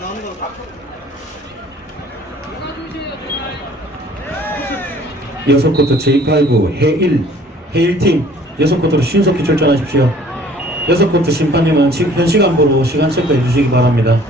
나오는 거 다. 여섯 코트 J5 해일 해일팀 여섯 코트로 신속히 출전하십시오. 여섯 코트 심판님은 지금 현 시간보로 시간 체크해 주시기 바랍니다.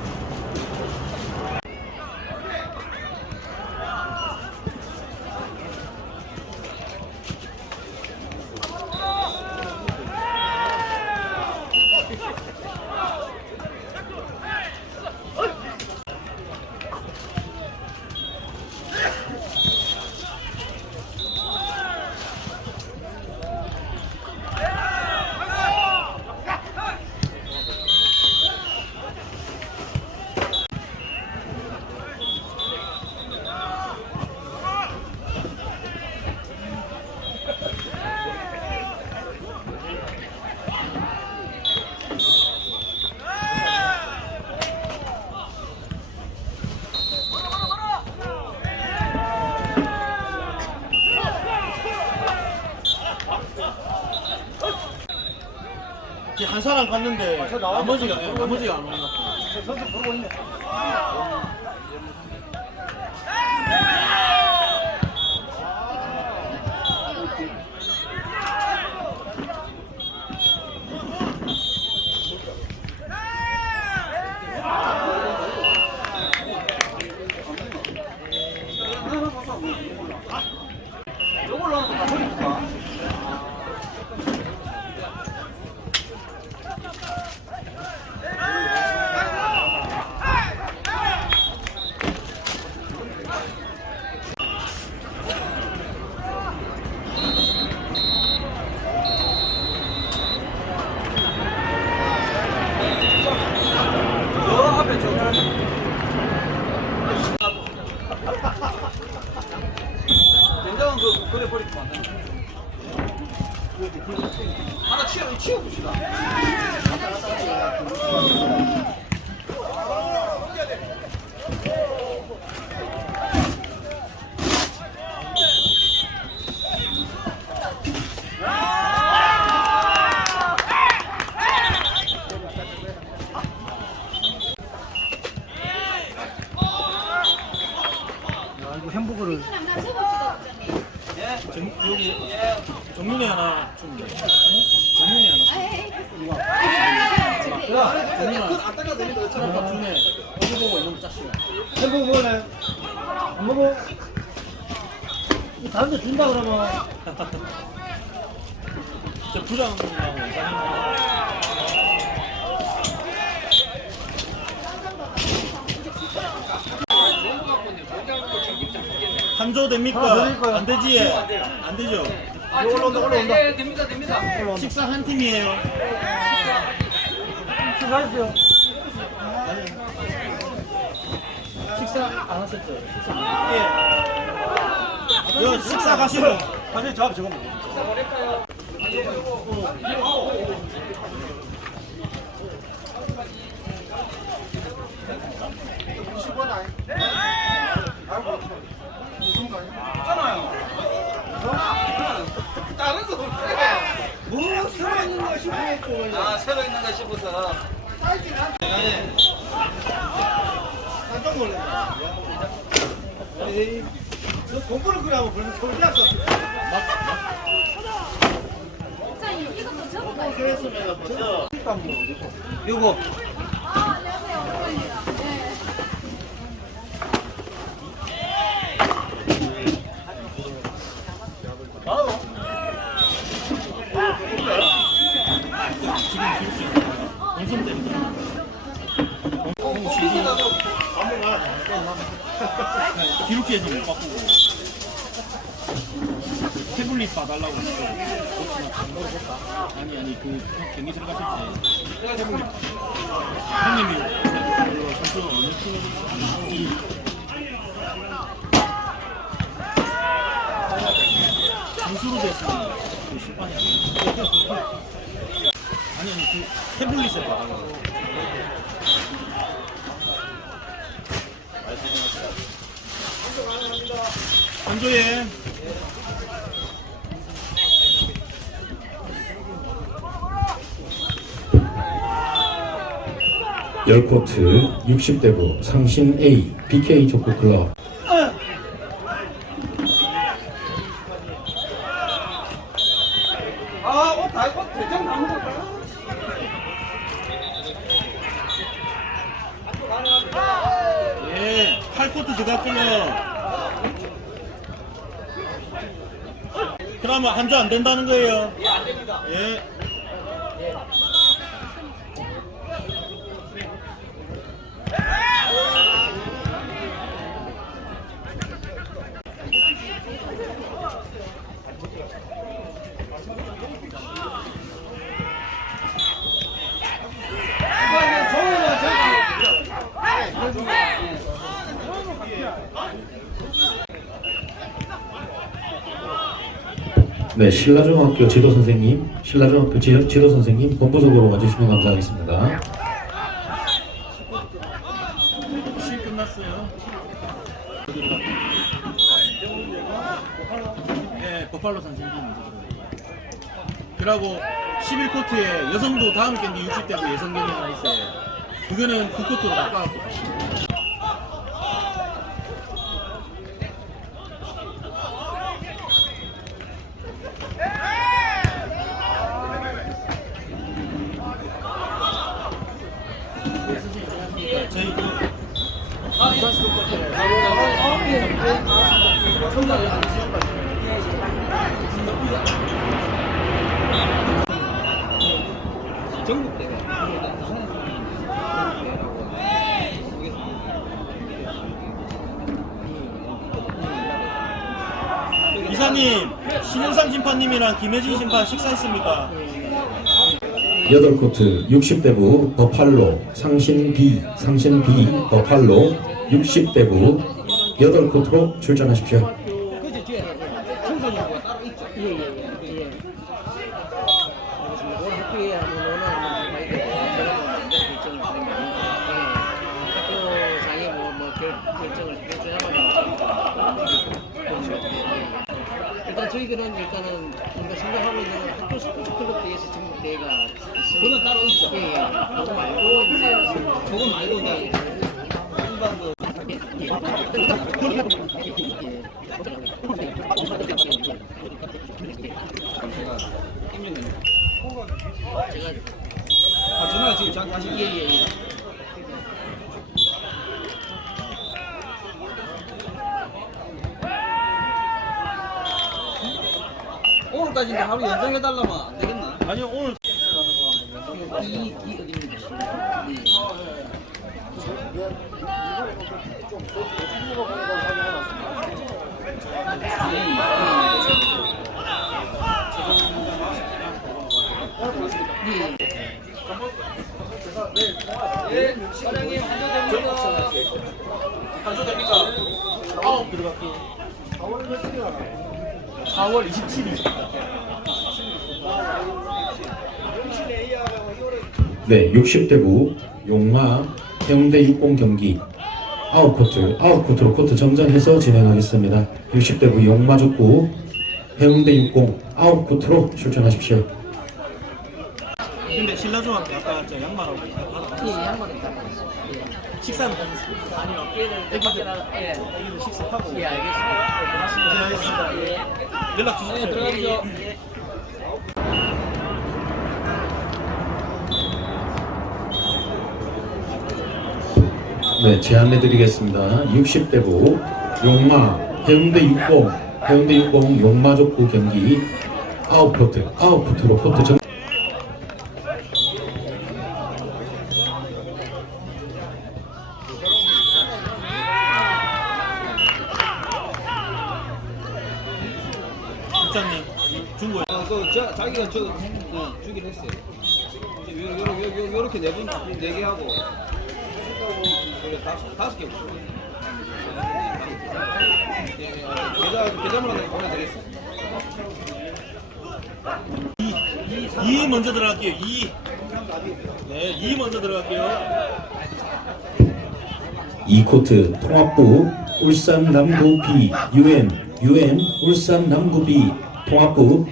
지금 한 사람 갔는데 나머지가 나머지가 안 오는 것 같아. 선수 보고 있네. 이걸로 하는 거다 버릴까? 저 앞에 저 된장은 그 그래 버리면 안 돼. 하나 치워 치워 봅시다. 야 이거 햄버거를 정, 여기 정민이 하나 돼. 정민이 하나. 야 정민아 안 닦아도 되는데 어차피 아, 중에 이거 보고 너무 짝시야. 햄버거 먹을래? 안 먹어? 다른 데 준다 그러면 저 부장하고 이사님. 한조 됩니까? 하나 더 드릴까요? 안 되지? 안 되죠? 아, 이걸로 온다, 이걸로 온다. 예, 됩니다, 됩니다. 식사 한 팀이에요. 식사했어요 식사 안 하셨죠? 식사. 예. 여 식사 가시고. 사실 저 앞에 저거 먹어 다른 거 뭐, 새로 있는 거 싶어. 아, 새로 있는 거 싶어서. 깜짝 놀랐네. 에이, 너 공부를 그래 하면 벌써 대학 갔어. 이것도 적어봐요. 이거. 방송 때문에. 기록기에 좀 바꾸고. 태블릿 봐달라고 했어. 아니 아니 그 경기 들어가실 때 태블릿 형님이 그 선수가 어느 팀이 그 심판이 아니 아니 그 태블릿에 안조예 10코트 60대부 상신 A BK 족구 클럽 다 입고 대장 다 먹었다. 예, 8코트 들어갔고요. 그러면 한 주 안 된다는 거예요? 예, 안 됩니다. 예. 네, 신라중학교 지도 선생님, 신라중학교 지, 지도 선생님 본부석으로 와주시면 감사하겠습니다. 실 끝났어요. 예, 버팔로 선생님. 그리고 11코트에 여성부 다음 경기 60대부 예선 경기 하나 있어요. 그거는 9코트로 바꿔갖고 가시면 저희 그 전국 대회. 이사님, 신영삼 심판님이랑 김혜진 심판 식사했습니까? 8코트 60대부 버팔로 상신 B 상신 B 버팔로 60대부 8코트로 출전하십시오. 그지 뒤에 청소년부가 따로 있죠. 예예예. 알겠습니다. 오늘 학교에 한번 원하는 바이크 결정을 진행합니다. 학교장에 뭐 뭐 결 정을 결정하면 일단 저희들은 일단은 우리가 생각하고 있는 학교 스포츠 클럽 대회에서 전국 대회가 그건 따로 있죠. 예 예. 그거 말고 이제 저거 말고 이제 일반 그 제가 아, 전화 지금 잠깐 하시 예예 예. 오늘까지 이제 하루 연장해달라면 안 되겠나? 아니요, 오늘 이, 이 어디입니까? 네. 네. 아홉 들어갈게요. 4월 27일. 네, 60대부 용마 해운대 60 경기 9코트 9코트로 코트 정전해서 진행하겠습니다. 60대부 용마 족구 해운대 60 9코트로 출전하십시오. 근데 신라중학교 아까 저 양말하고 예, 양말은 다 받았어요. 예. 식사는 하셨습니다. 아니요, 얘는 애기들, 예. 여기서 식사하고 예, 알겠습니다. 예, 고맙습니다. 네, 예. 연락 주십시오. 예, 들어가십시오. 예. 네, 제안해드리겠습니다. 60대부 용마 해운대 60 해운대 60 용마 족구 경기 9코트 9코트로 코트 정 국장님, 중고에 아, 그, 저, 자기가 저, 어, 주기로 했어요. 요, 요, 요, 요, 요렇게 네 분, 네개 하고, 그래, 다섯, 다섯 개 없어. 예, 예, 계좌, 계좌번호 내가 보내드리겠습니다. 2 먼저 들어갈게요. 2. 네, 2 먼저 들어갈게요. 2코트 통합부 울산 남구 B UN UN 울산 남구 B 통합부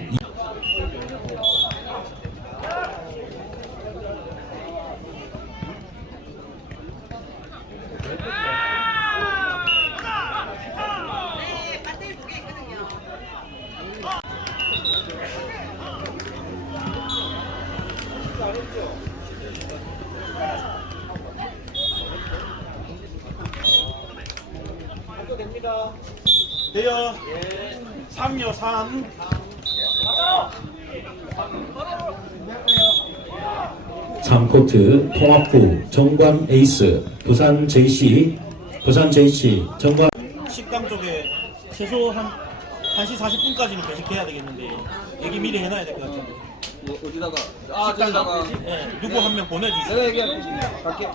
돼요. 3요 3. 삼코트 통합부 정관 에이스 부산 JC 부산 JC 정관 식당 쪽에 최소 한 1시 40분까지는 배식해야 되겠는데 얘기 미리 해놔야 될 것 같은데. 뭐 어디다가? 아 저기다가. 네, 누구 한 명 보내주세요. 내가 얘기할게 갈게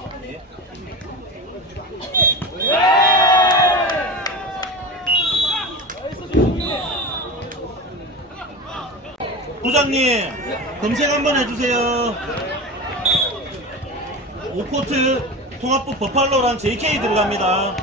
부장님 검색 한번 해주세요 5코트 통합부 버팔로랑 JK 들어갑니다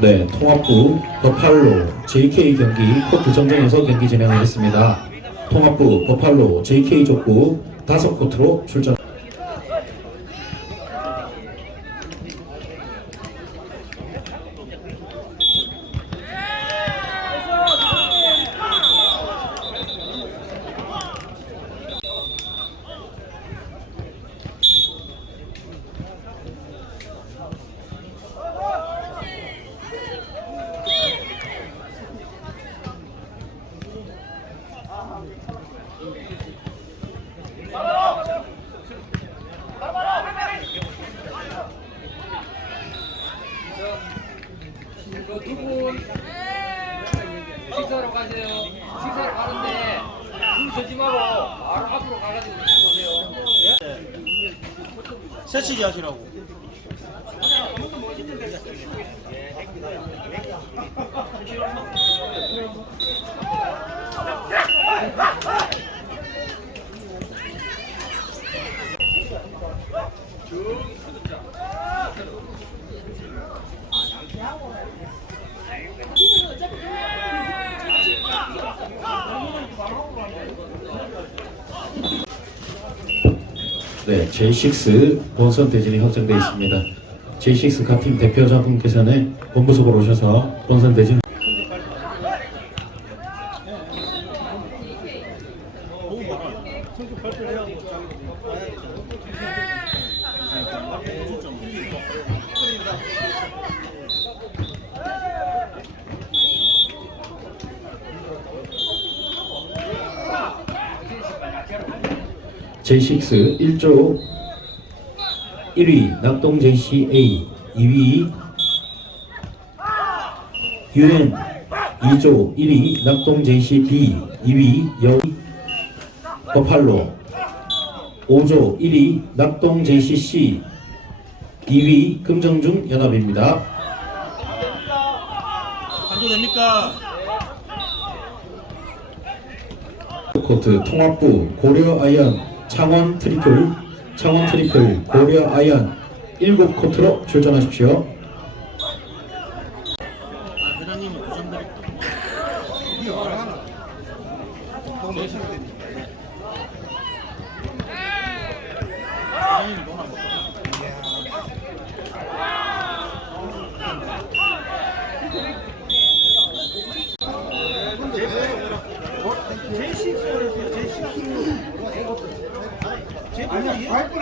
네 통합부 버팔로 JK 경기 코트 정정에서 경기 진행하겠습니다. 통합부 버팔로 JK 족구 다섯 코트로 출전. 두분 식사하러 가세요. 식사하러 가는데 줄 서지 말고 바로 앞으로 가가지고 오세요. 세치기 하시라고 네 J6 본선 대진이 확정돼 있습니다. J6 가팀 대표자분께서는 본부석으로 오셔서 본선 대진. 너무 많아요 성적 발표해야 하고 진짜 J6 1조 1위 낙동 JCA 2위 UN 2조 1위 낙동 JCB 2위 여 버팔로 5조 1위 낙동 JCC 2위 금정중 연합입니다. 한조 됩니까? 코트 통합부 고려 아이언 창원 트리플 창원 트리플 고려 아이언 7코트로 출전하십시오. 아 회장님은 부장 드릴게요 회장님이 너무 안 먹고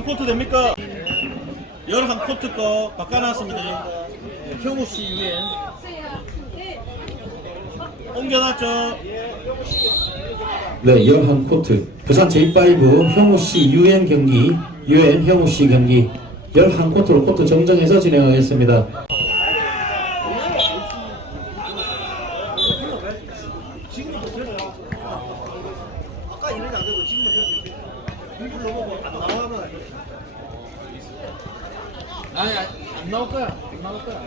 한 코트 됩니까? 열한 코트 거 바꿔놨습니다. 네, 효무씨 유엔 옮겨놨죠. 네, 11코트 부산 J5 형우씨 UN 경기 UN 형우씨 경기 11코트로 코트 정정해서 진행하겠습니다. 아니 안, 안 나올 거야 안 나올 거야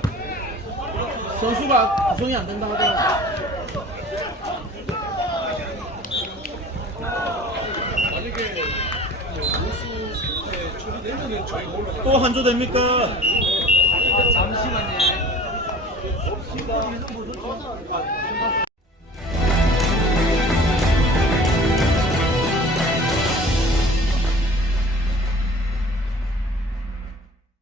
선수가 구성이 안 된다 하더라고 만약에 보수 처리되면은 저희 올라가. 또 한조 됩니까? 잠시만요.